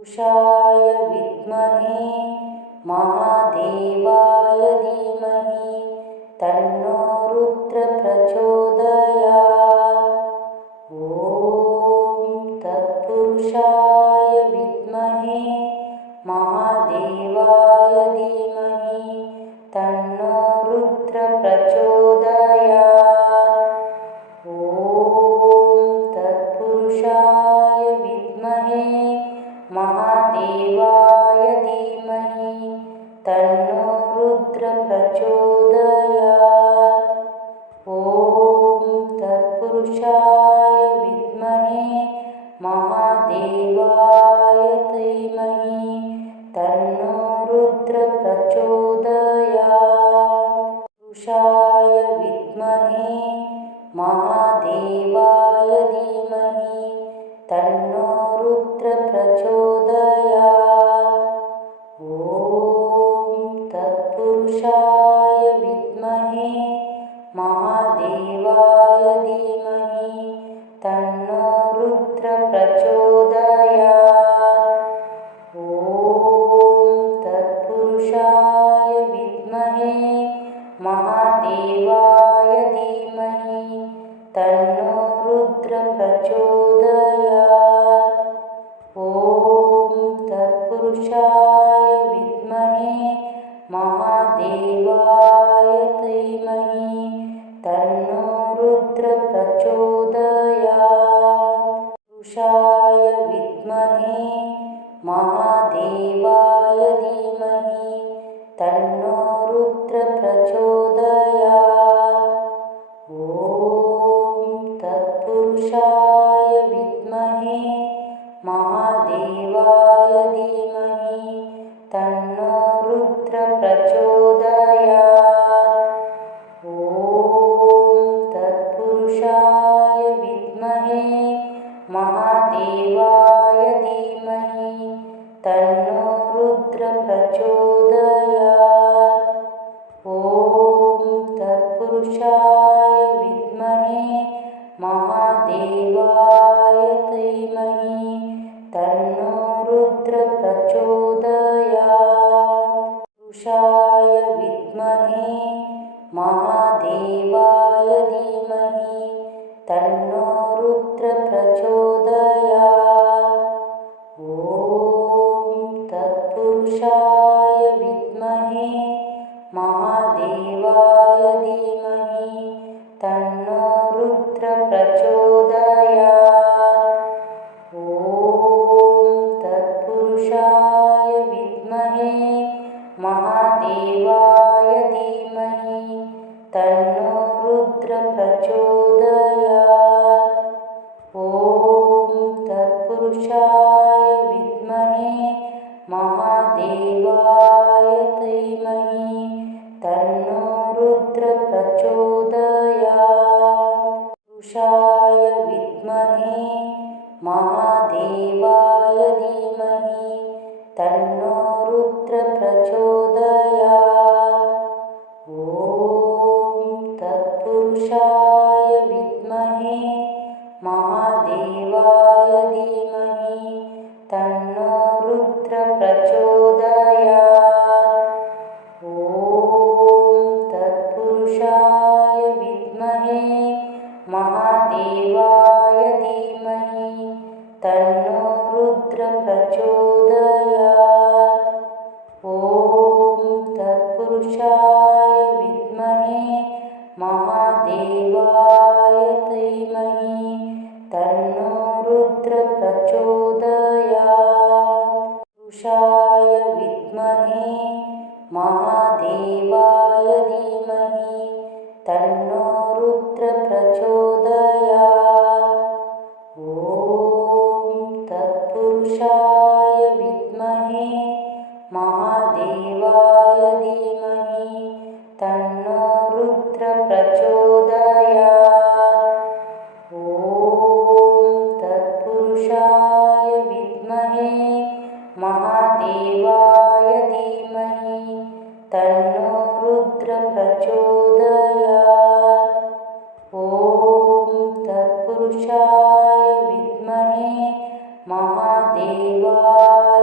पुरुषाय विद्महे महादेवाय धीमहि तन्नो रुद्र प्रचोदयात्। ॐ तत्पुरुषाय विद्महे महादेवाय धीमहि तन्नो रुद्र प्रचोदयात्। ॐ तत्पुरुषाय विद्महे महादेवाय धीमहि तन्नो रुद्र प्रचोदयात्। ॐ तत्पुरुषाय विद्महे महादेवाय धीमहि तन्नो रुद्र प्रचोदयात्। पुरुषाय विद्महे महादेवाय धीमहि तन्नो रुद्र प्रचोदयात्। ॐ तत्पुरुषाय विद्महे महादेवाय धीमहि तन्नो रुद्र प्रचोदयात्। ॐ तत्पुरुषाय विद्महे महादेवाय धीमहि तन्नो रुद्र प्रचोदयात्। ॐ तत्पुरुषाय विद्महे महादेवाय धीमहि तन्नो रुद्र प्रचोदयात्। पुरुषाय विद्महे महादेवाय धीमहि तन्नो रुद्र प्रचोदयात्। ॐ तत्पुरुषाय विद्महे महादेवाय धीमहि तन्नो रुद्र प्रचोदयात्। ॐ तत्पुरुषाय विद्महे महादेवाय धीमहि तन्नो रुद्र प्रचोदयात्। ॐ तत्पुरुषाय विद्महे महादेवाय धीमहि तन्नो रुद्र प्रचोदयात्। पुरुषाय विद्महे महादेवाय धीमहि तन्नो रुद्र प्रचोदयात्। ॐ तत्पुरुषाय विद्महे महादेवाय धीमहि तन्नो रुद्र प्रचोदयात्। ॐ तत्पुरुषाय विद्महे महादेवाय धीमहि तन्नो रुद्र प्रचोदयात्। ॐ तत्पुरुषाय विद्महे महादेवाय धीमहि तन्नो रुद्र प्रचोदयात्। पुरुषाय विद्महे महादेवाय धीमहि तन्नो रुद्र प्रचोदयात्। ॐ तत्पुरुषाय विद्महे महादेवाय धीमहि तन्नो रुद्र प्रचोदयात्। ॐ तत्पुरुषाय विद्महे महादेवाय धीमहि तन्नो रुद्र प्रचोदयात्। ॐ तत्पुरुषाय विद्महे महादेवाय धीमहि तन्नो रुद्र प्रचोदयात्। पुरुषाय विद्महे महादेवाय धीमहि तन्नो रुद्र प्रचोदयात्। ॐ तत्पुरुषाय विद्महे महादेवाय धीमहि तन्नो रुद्र प्रचोदयात्। ॐ तत्पुरुषाय विद्महे महादेवाय धीमहि तन्नो रुद्र प्रचोदयात्। ॐ तत्पुरुषाय विद्महे महादेवाय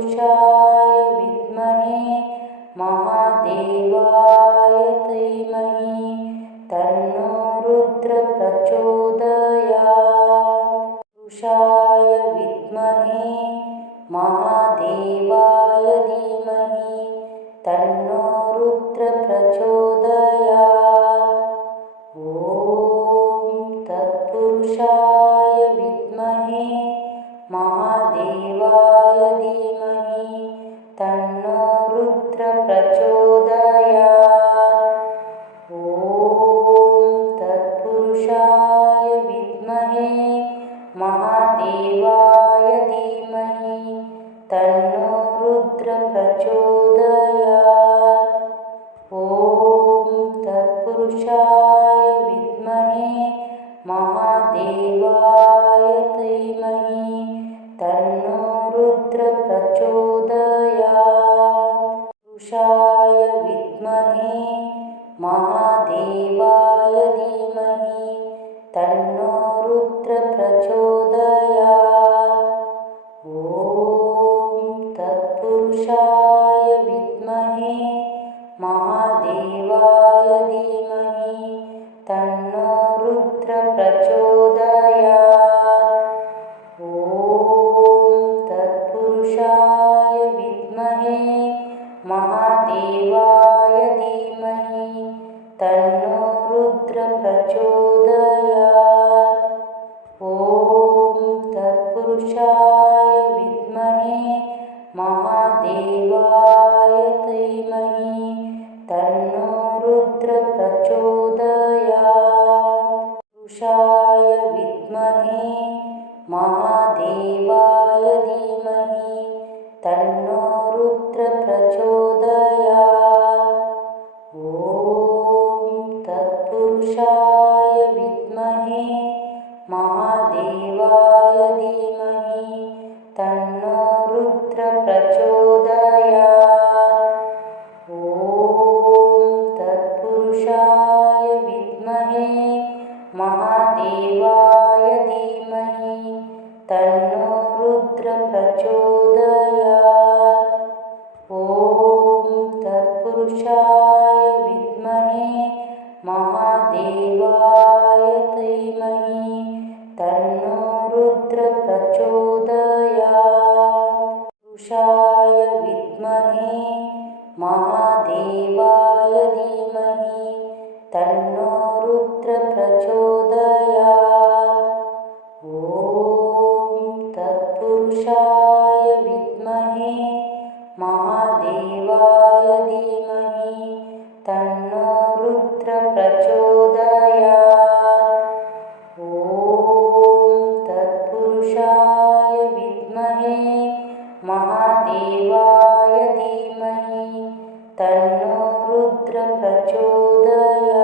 तत्पुरुषाय विद्महे महादेवाय धीमहि तन्नो रुद्र प्रचोदयात्। पुरुषाय विद्महे महादेवाय धीमहि तन्नो रुद्र प्रचोदयात्। ॐ तत्पुरुषाय विद्महे महादेवाय धीमहि तन्नो रुद्र प्रचोदयात्। ॐ तत्पुरुषाय विद्महे महादेवाय धीमहि तन्नो रुद्र प्रचोदयात्। ॐ तत्पुरुषाय विद्महे महादेवाय धीमहि तन्नो रुद्र प्रचोदयात्। पुरुषाय विद्महे महादेवाय धीमहि तन्नो रुद्र प्रचोदयात्। ॐ तत्पुरुषाय विद्महे महादेवाय धीमहि तन्नो रुद्र प्रचोदयात्। ॐ तत्पुरुषाय विद्महे महादेवाय धीमहि तन्नो रुद्र प्रचोदयात्। ॐ तत्पुरुषाय विद्महे महादेवाय धीमहि तन्नो रुद्र प्रचोदयात्। पुरुषाय विद्महे महादेवाय धीमहि तन्नो रुद्र प्रचोदयात्। ॐ तत्पुरुषाय विद्महे महादेवाय धीमहि तन्नो रुद्र प्रचोदयात्। ॐ तत्पुरुषाय विद्महे महादेवाय धीमहि तन्नो रुद्र प्रचोदयात्। ॐ तत्पुरुषाय विद्महे महादेवाय धीमहि तन्नो रुद्र प्रचोदयात्। पुरुषाय विद्महे महादेवाय धीमहि तन्नो रुद्र प्रचोदयात्। ॐ तत्पुरुषाय विद्महे महादेवाय धीमहि तन्नो रुद्र प्रचोदयात्। ॐ तत्पुरुषाय विद्महे महादेवाय धीमहि तन्नो रुद्र प्रचोदयात्।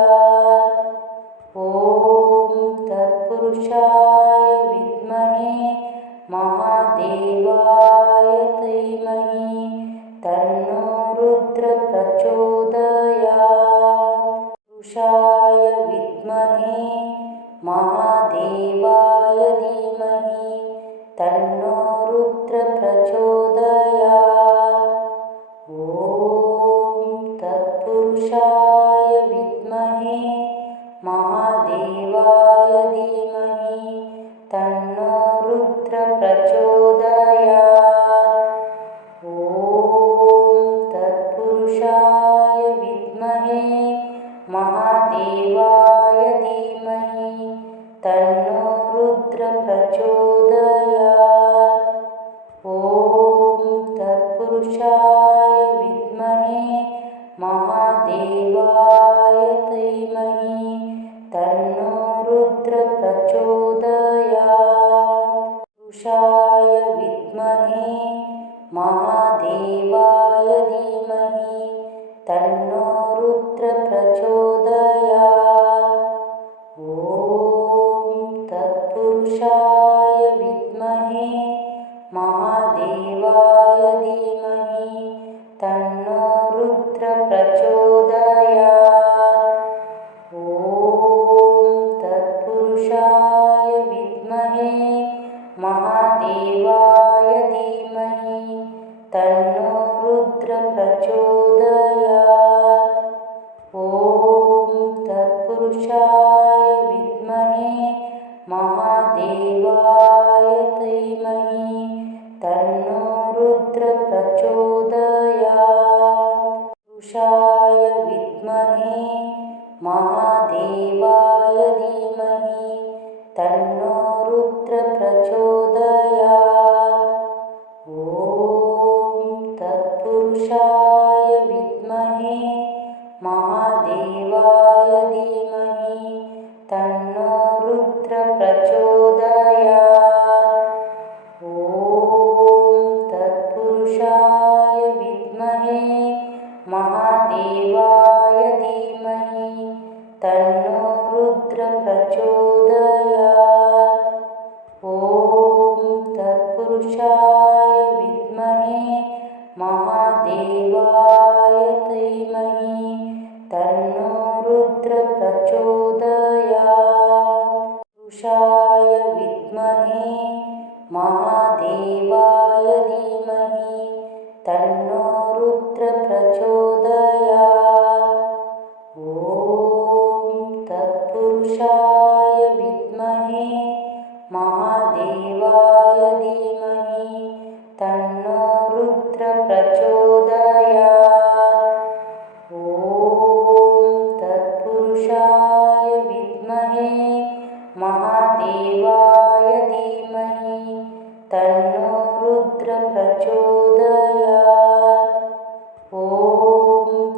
ॐ तत्पुरुषाय विद्महे महादेवाय धीमहि तन्नो रुद्र प्रचोदयात्। पुरुषाय विद्महे महादेवाय धीमहि तन्नो रुद्र प्रचोदयात्। ॐ तत्पुरुषाय विद्महे महादेवाय धीमहि तन्नो रुद्र प्रचोदयात्। ॐ तत्पुरुषाय विद्महे महादेवाय धीमहि तन्नो रुद्र प्रचोदयात्। ॐ तत्पुरुषाय विद्महे महादेवाय धीमहि तन्नो रुद्र प्रचोदयात्। पुरुषाय विद्महे महादेवाय धीमहि तन्नो रुद्र प्रचोदयात्। ॐ तत्पुरुषाय विद्महे महादेवाय धीमहि तन्नो रुद्र प्रचोदयात्। ॐ तत्पुरुषाय विद्महे महादेवाय धीमहि प्रचोदयात्। पुरुषाय विद्महे महादेवाय धीमहि तन्नो रुद्र प्रचोदयात्। ॐ तत्पुरुषाय विद्महे महादेवाय धीमहि तन्नो रुद्र प्रचोदयात्। ॐ तत्पुरुषाय विद्महे महादेवाय धीमहि तन्नो रुद्र प्रचोदयात्। ॐ तत्पुरुषाय विद्महे महादेवाय धीमहि तन्नो रुद्र प्रचोदयात्। पुरुषाय विद्महे महादेवाय धीमहि तन्नो रुद्र प्रचोदयात्। ॐ तत्पुरुषाय विद्महे महादेवाय धीमहि तन्नो रुद्र प्रचोदयात्। ॐ तत्पुरुषाय विद्महे महादेवाय धीमहि तन्नो रुद्र प्रचोदयात्। ॐ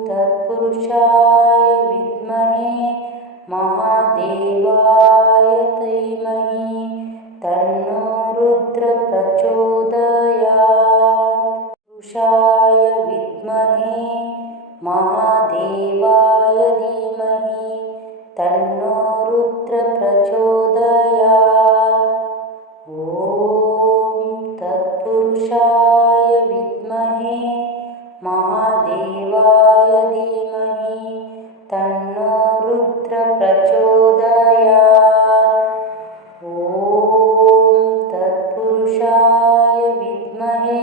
तत्पुरुषाय विद्महे महादेवाय धीमहि तन्नो रुद्र प्रचोदयात्। पुरुषाय विद्महे महादेवाय धीमहि तन्नो रुद्र प्रचोदयात्। ॐ तत्पुरुषाय विद्महे महादेवाय धीमहि तन्नो रुद्र प्रचोदयात्। ॐ तत्पुरुषाय विद्महे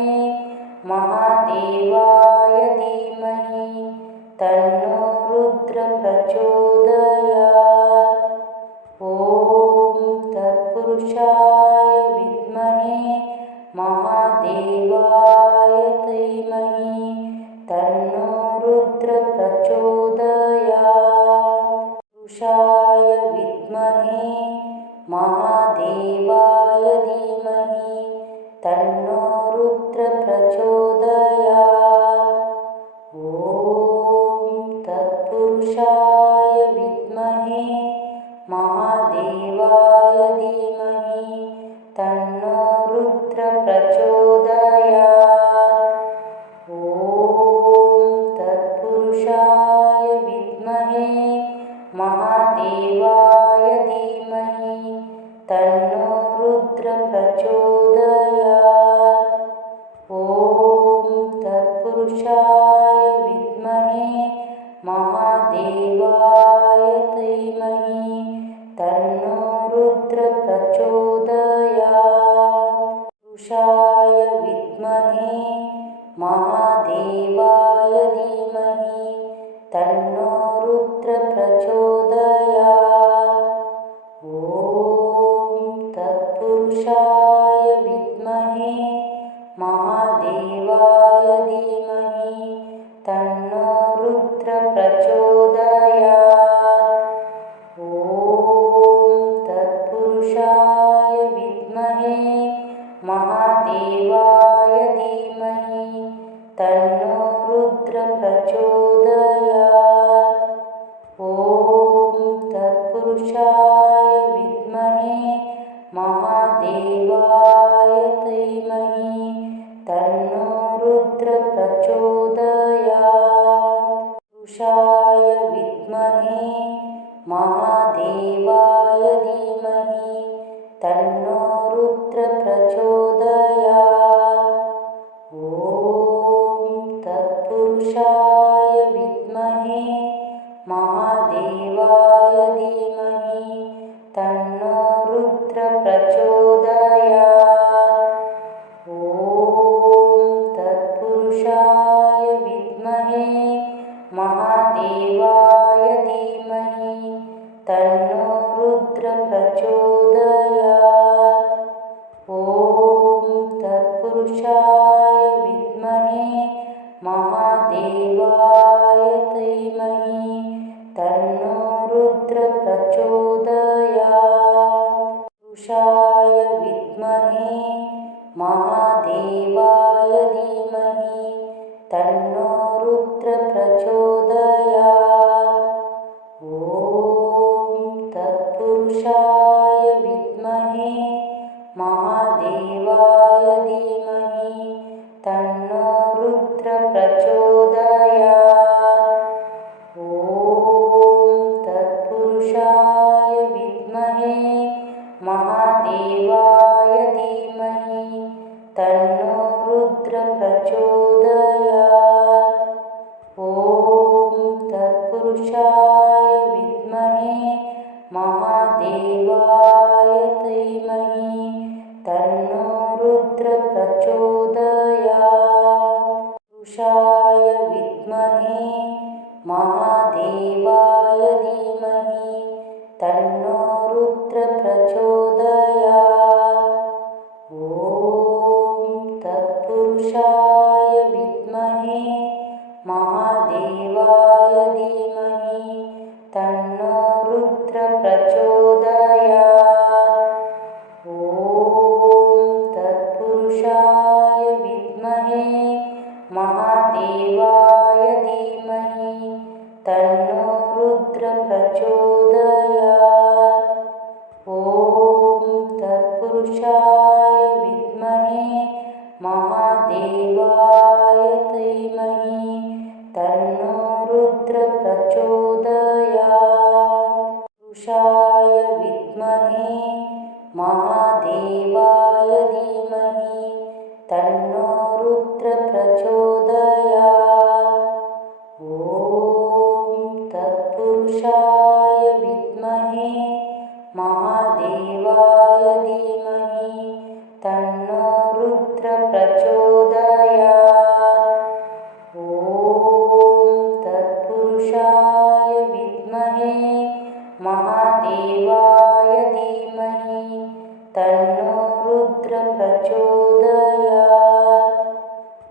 महादेवाय धीमहि तन्नो रुद्र प्रचोदयात्। ॐ तत्पुरुषाय विद्महे महादेवाय धीमहि तन्नो रुद्र प्रचोदयात्। पुरुषाय विद्महे महादेवाय धीमहि तन्नो रुद्र प्रचोदयात्। ॐ तत्पुरुषाय विद्महे महादेवाय धीमहि तन्नो रुद्र प्रचोदयात्। ॐ तत्पुरुषाय विद्महे महादेवाय धीमहि तन्नो रुद्र प्रचोदयात्। ॐ तत्पुरुषाय विद्महे महादेवाय धीमहि तन्नो रुद्र प्रचोदयात्। पुरुषाय विद्महे महादेवाय धीमहि तन्नो रुद्र प्रचोदयात्। ॐ तत्पुरुषाय विद्महे महादेवाय धीमहि तन्नो रुद्र प्रचोदयात्। ॐ तत्पुरुषाय विद्महे महादेवाय धीमहि तन्नो रुद्र प्रचोदयात्। ॐ तत्पुरुषाय विद्महे महादेवाय धीमहि तन्नो रुद्र प्रचोदयात्। पुरुषाय विद्महे महादेवाय धीमहि तन्नो रुद्र प्रचोदयात्। ॐ तत्पुरुषाय विद्महे महादेवाय धीमहि तन्नो रुद्र प्रचोदयात्। ॐ तत्पुरुषाय विद्महे महादेवाय धीमहि तन्नो रुद्र प्रचोदयात्। ॐ तत्पुरुषाय विद्महे पुरुषाय विद्महे महादेवाय धीमहि तन्नो रुद्र प्रचोदयात्। ॐ तत्पुरुषाय विद्महे महादेवाय धीमहि तन्नो रुद्र प्रचोदयात्। ॐ तत्पुरुषाय विद्महे महादेवाय धीमहि तन्नो रुद्र प्रचोदयात्। ॐ तत्पुरुषाय विद्महे महादेवाय धीमहि तन्नो रुद्र प्रचोदयात्। पुरुषाय विद्महे महादेवाय धीमहि तन्नो रुद्र प्रचोदयात्। ॐ तत्पुरुषाय विद्महे महादेवाय धीमहि तन्नो रुद्र प्रचोदयात्। ॐ तत्पुरुषाय विद्महे महादेवाय धीमहि तन्नो रुद्र प्रचोदयात्। ॐ तत्पुरुषाय विद्महे महादेवाय धीमहि तन्नो रुद्र प्रचोदयात्। पुरुषाय विद्महे महादेवाय धीमहि तन्नो रुद्र प्रचोदयात्। ॐ तत्पुरुषाय विद्महे महादेवाय धीमहि तन्नो रुद्र प्रचोदयात्। ॐ तत्पुरुषाय विद्महे महादेवाय धीमहि तन्नो रुद्र प्रचोदयात्।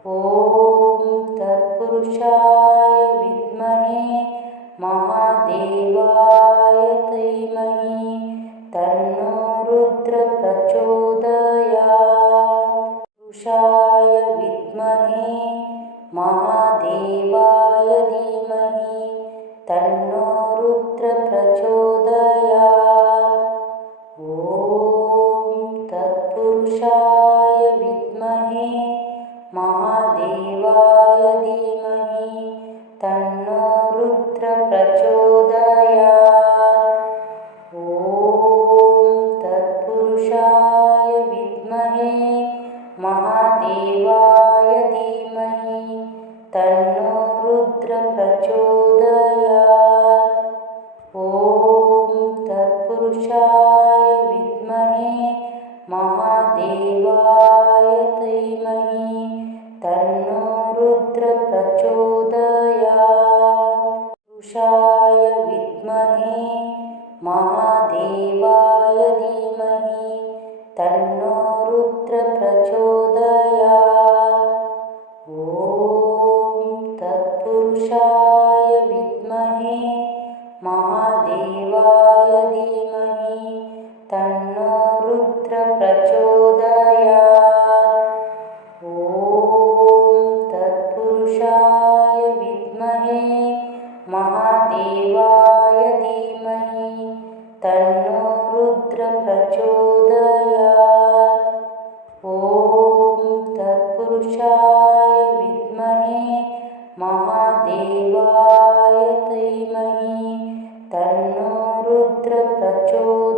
ॐ तत्पुरुषाय विद्महे महादेवाय धीमहि तन्नो रुद्र प्रचोदयात्। पुरुषाय विद्महे महादेवाय धीमहि तन्नो रुद्र प्रचोदयात्। ॐ तत्पुरुषाय विद्महे महादेवाय धीमहि तन्नो रुद्र प्रचोदयात्। ॐ तत्पुरुषाय विद्महे महादेवाय धीमहि तन्नो रुद्र प्रचोदयात्। ॐ तत्पुरुषाय विद्महे महादेवाय धीमहि तन्नो रुद्र प्रचोदयात्। पुरुषाय विद्महे महादेवाय धीमहि तन्नो रुद्र प्रचोदयात्। ॐ तत्पुरुषाय विद्महे महादेवाय धीमहि तन्नो रुद्र प्रचोदयात्। ॐ तत्पुरुषाय विद्महे महादेवाय धीमहि तन्नो रुद्र प्रचोदयात्। ॐ तत्पुरुषाय विद्महे महादेवाय धीमहि तन्नो रुद्र प्रचोदयात्।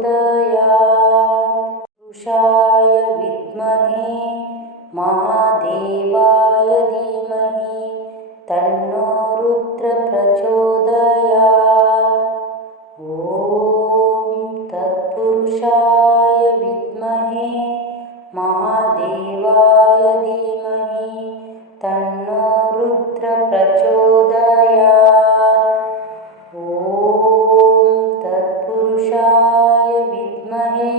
पुरुषाय विद्महे महादेवाय धीमहि तन्नो रुद्र प्रचोदयात्। ॐ तत्पुरुषाय विद्महे महादेवाय धीमहि तन्नो रुद्र प्रचोदयात्। ॐ तत्पुरुषाय विद्महे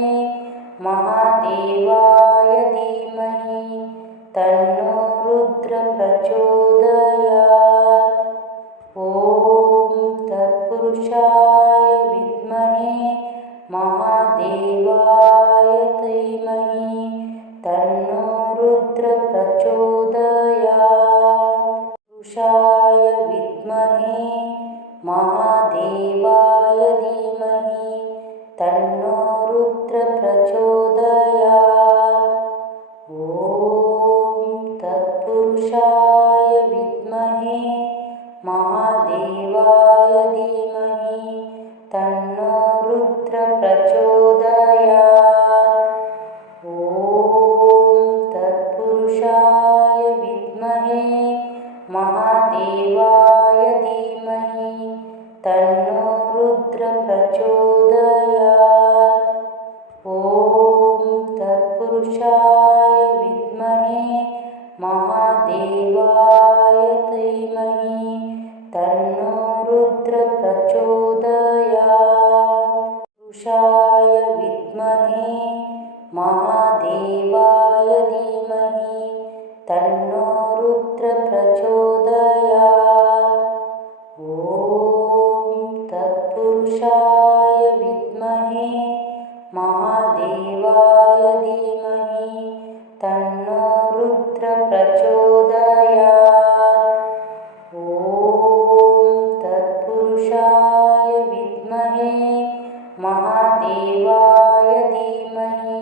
महादेवाय धीमहि तन्नो रुद्र प्रचोदयात्। ॐ तत्पुरुषाय विद्महे महादेवाय महादेवाय धीमहि तन्नो रुद्र प्रचोदयात्। पुरुषाय विद्महे महादेवाय धीमहि तन्नो रुद्र प्रचोदयात्। ॐ तत्पुरुषाय विद्महे महादेवाय धीमहि तन्नो रुद्र प्रचोदयात्। ॐ तत्पुरुषाय विद्महे महादेवाय धीमहि तन्नो रुद्र प्रचोदयात्। ॐ तत्पुरुषाय विद्महे महादेवाय धीमहि तन्नो रुद्र प्रचोदयात्। पुरुषाय विद्महे महादेवाय धीमहि तन्नो रुद्र प्रचोदयात्। ॐ तत्पुरुषाय विद्महे महादेवाय धीमहि तन्नो रुद्र प्रचोदयात्। ॐ तत्पुरुषाय विद्महे महादेवाय धीमहि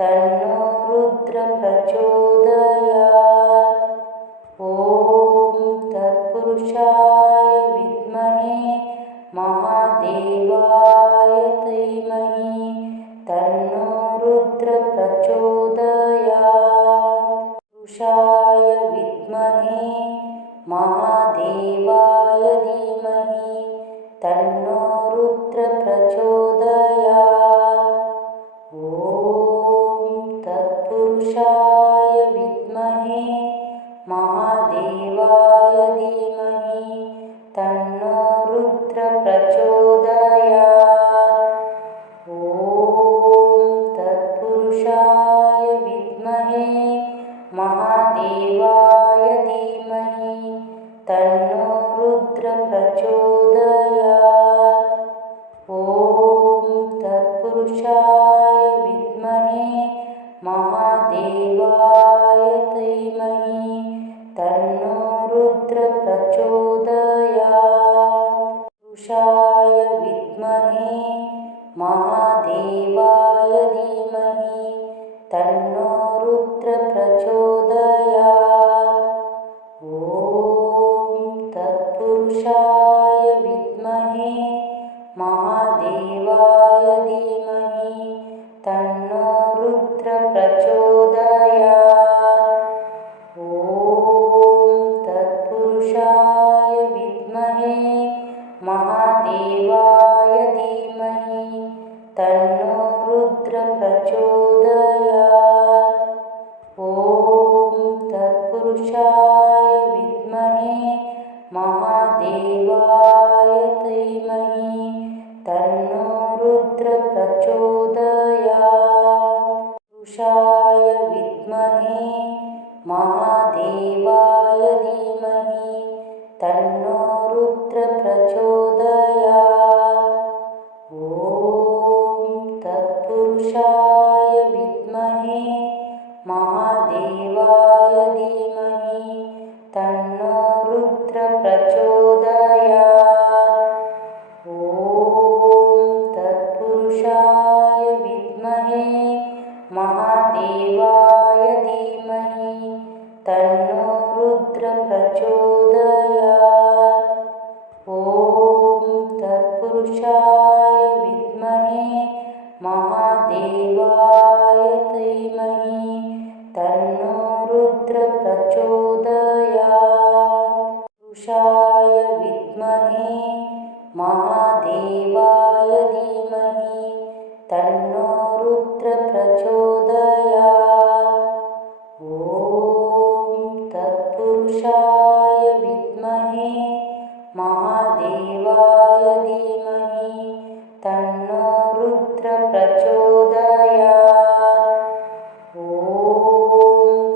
तन्नो रुद्र प्रचोदयात्। ॐ तत्पुरुषाय विद्महे महादेवाय धीमहि तन्नो रुद्र प्रचोदयात्। पुरुषाय विद्महे महादेवाय धीमहि तन्नो रुद्र प्रचोदयात्। ॐ तत्पुरुषाय विद्महे महादेवाय धीमहि तन्नो रुद्र प्रचोदयात्। ॐ तत्पुरुषाय विद्महे महादेवाय धीमहि तन्नो रुद्र प्रचोदयात्। ॐ तत्पुरुषाय विद्महे महादेवाय धीमहि तन्नो रुद्र प्रचोदयात्। पुरुषाय विद्महे महादेवाय धीमहि तन्नो रुद्र प्रचोदयात्। ॐ तत्पुरुषाय विद्महे महादेवाय धीमहि तन्नो रुद्र प्रचोदयात्। ॐ तत्पुरुषाय विद्महे महादेवाय धीमहि तन्नो रुद्र प्रचोदयात्। ॐ तत्पुरुषाय विद्महे महादेवाय धीमहि तन्नो रुद्र प्रचोदयात्। पुरुषाय विद्महे महादेवाय धीमहि तन्नो रुद्र प्रचोदयात्। ॐ तत्पुरुषाय विद्महे महादेवाय धीमहि तन्नो रुद्र प्रचोदयात्। ॐ तत्पुरुषाय विद्महे महादेवाय धीमहि तन्नो रुद्र प्रचोदयात्। ॐ तत्पुरुषाय विद्महे महादेवाय धीमहि तन्नो रुद्र प्रचोदयात्। पुरुषाय विद्महे महादेवाय धीमहि तन्नो रुद्र प्रचोदयात्। ॐ तत्पुरुषाय विद्महे महादेवाय धीमहि तन्नो रुद्र प्रचोदयात्। ॐ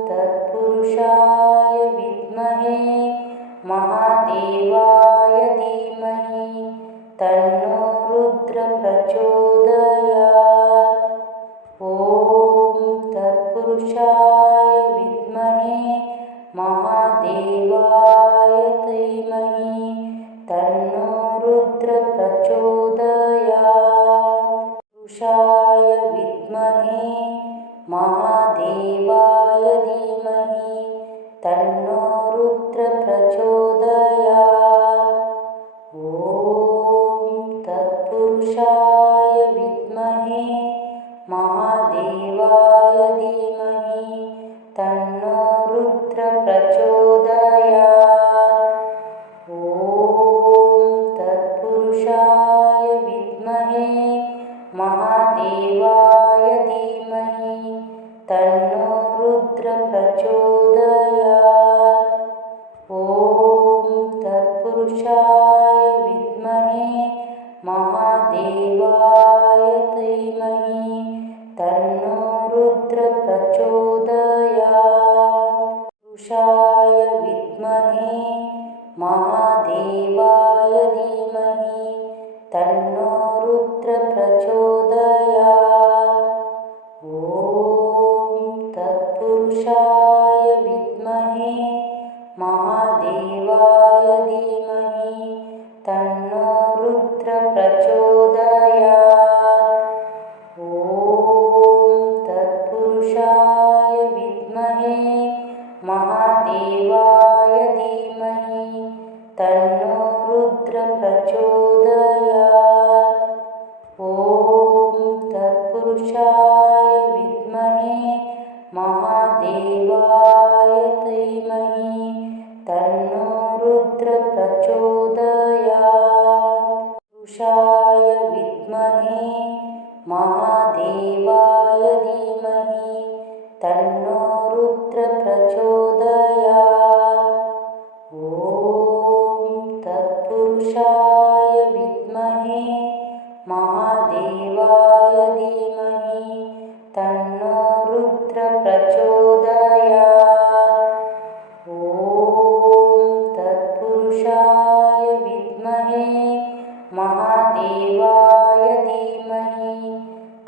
तत्पुरुषाय विद्महे महादेवाय धीमहि तन्नो रुद्र प्रचोदयात्। पुरुषाय विद्महे महादेवाय धीमहि तन्नो रुद्र प्रचोदयात्। ॐ तत्पुरुषाय विद्महे महादेवाय धीमहि तन्नो रुद्र प्रचोदयात्। ॐ तत्पुरुषाय विद्महे महादेवाय धीमहि तन्नो रुद्र प्रचोदयात्। ॐ तत्पुरुषाय विद्महे महादेवाय धीमहि तन्नो रुद्र प्रचोदयात्। पुरुषाय विद्महे महादेवाय धीमहि तन्नो रुद्र प्रचोदयात्। ॐ तत्पुरुषाय विद्महे महादेवाय धीमहि तन्नो रुद्र प्रचोदयात्। ॐ तत्पुरुषाय विद्महे महादेवाय धीमहि तन्नो रुद्र प्रचोदयात्। ॐ तत्पुरुषाय विद्महे महादेवाय धीमहि तन्नो रुद्र प्रचोदयात्। पुरुषाय विद्महे महादेवाय धीमहि तन्नो रुद्र प्रचोदयात्। ॐ तत्पुरुषाय विद्महे महादेवाय धीमहि तन्नो रुद्र प्रचोदयात्। ॐ तत्पुरुषाय विद्महे महादेवाय धीमहि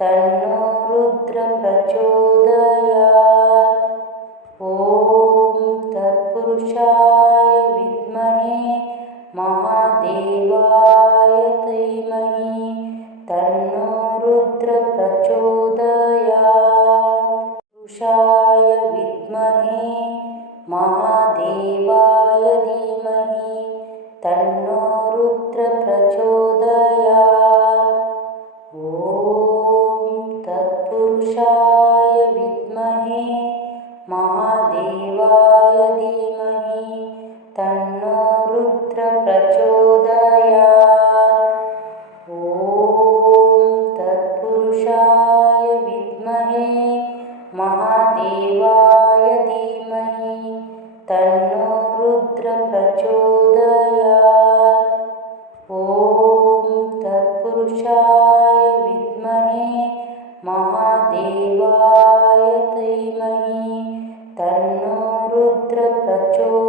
तन्नो रुद्र प्रचोदयात्। ॐ तत्पुरुषाय विद्महे महादेवाय धीमहि तन्नो रुद्र प्रचोदयात्। पुरुषाय विद्महे महादेवाय धीमहि तन्नो रुद्र प्रचोदयात्। ॐ तत्पुरुषाय विद्महे महादेवाय धीमहि तन्नो रुद्र प्रचोदयात्। ॐ तत्पुरुषाय विद्महे महादेवाय धीमहि तन्नो रुद्र प्रचोदयात्। ॐ तत्पुरुषाय विद्महे महादेवाय धीमहि तन्नो रुद्र प्रचोदयात्।